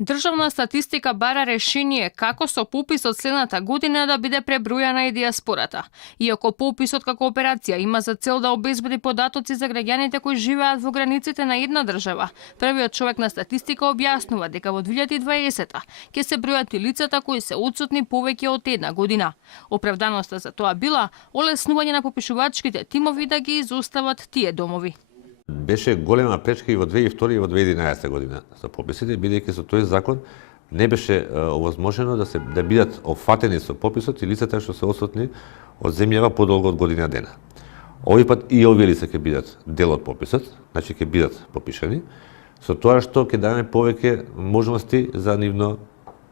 Државна статистика бара решение како со пописот следната година да биде пребројана и диаспората. Иако пописот како операција има за цел да обезбеди податоци за граѓаните кои живеат во границите на една држава, првиот човек на статистика објаснува дека во 2020 ќе се бројат и лицата кои се отсутни повеќе од една година. Оправданоста за тоа била олеснување на попишувачките тимови да ги изостават тие домови. Беше голема пречка и во 2002 и во 2011 година за пописите, бидејќи со тој закон не беше овозможено да бидат опфатени со пописот и лицата што се отсутни од земјава подолго од година дена. Овој пат и овие лица ќе бидат дел од пописот, значи ќе бидат попишани, со тоа што ќе дадеме повеќе можности за нивно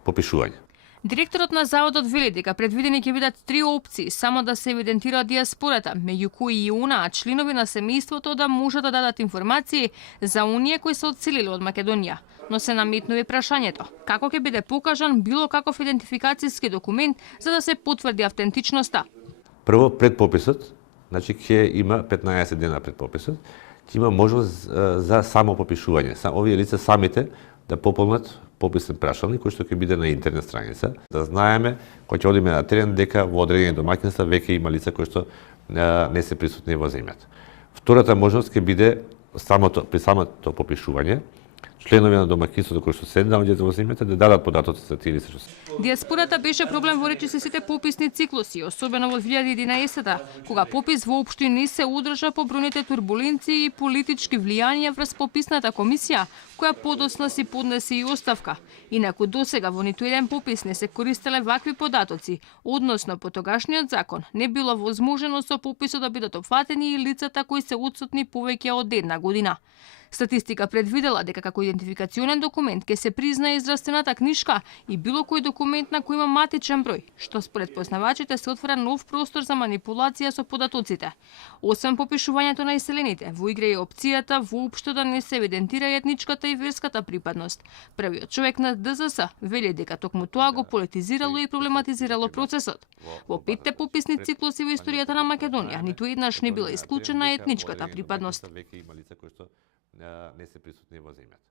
попишување. Директорот на заводот вели дека предвидени ќе бидат 3 опции само да се евидентира диаспората, меѓу кои и онаа членови на семејството да можат да дадат информации за оние кои се одселиле од Македонија. Но се наметнува прашањето: како ќе биде покажан било каков идентификацијски документ за да се потврди автентичноста? Прво пред пописот, значи ќе има 15 дена пред пописот, ќе има можност за само попишување. Овие лица самите да пополнат пописен прашалник кој што ќе биде на интернет страница, да знаеме кога ќе одиме на терен дека во одредени домаќинства веќе има лица кои што не се присутни во земјата. Втората можност ќе биде при самото попишување, членови на домаќинството кои што се наоѓаат во земјата да дадат податоци за тие лица што се. Диаспората беше проблем во речиси сите пописни циклуси, особено во 2011 кога попис воопшто не се одржа по бројните турбуленции и политички влијанија врз пописната комисија, која подоцна си поднесе и оставка. Инаку досега во ниту еден попис не се користеле вакви податоци, односно по тогашниот закон не било возможено со пописот да бидат опфатени и лицата кои се отсутни повеќе од една година. Статистика предвидела дека како идентификационен документ ќе се признае здравствената книшка и било кој документ на кој има матичен број, што според познавачите се отвора нов простор за манипулација со податоците. Освен попишувањето на иселените, во игра е опцијата воопшто да не се евидентира етничката и верската припадност. Првиот човек на ДЗС вели дека токму тоа го политизирало и проблематизирало процесот. Во 5 пописни циклуси во историјата на Македонија ниту еднаш не била исклучена етничката припадност. Не се присутни во земјата.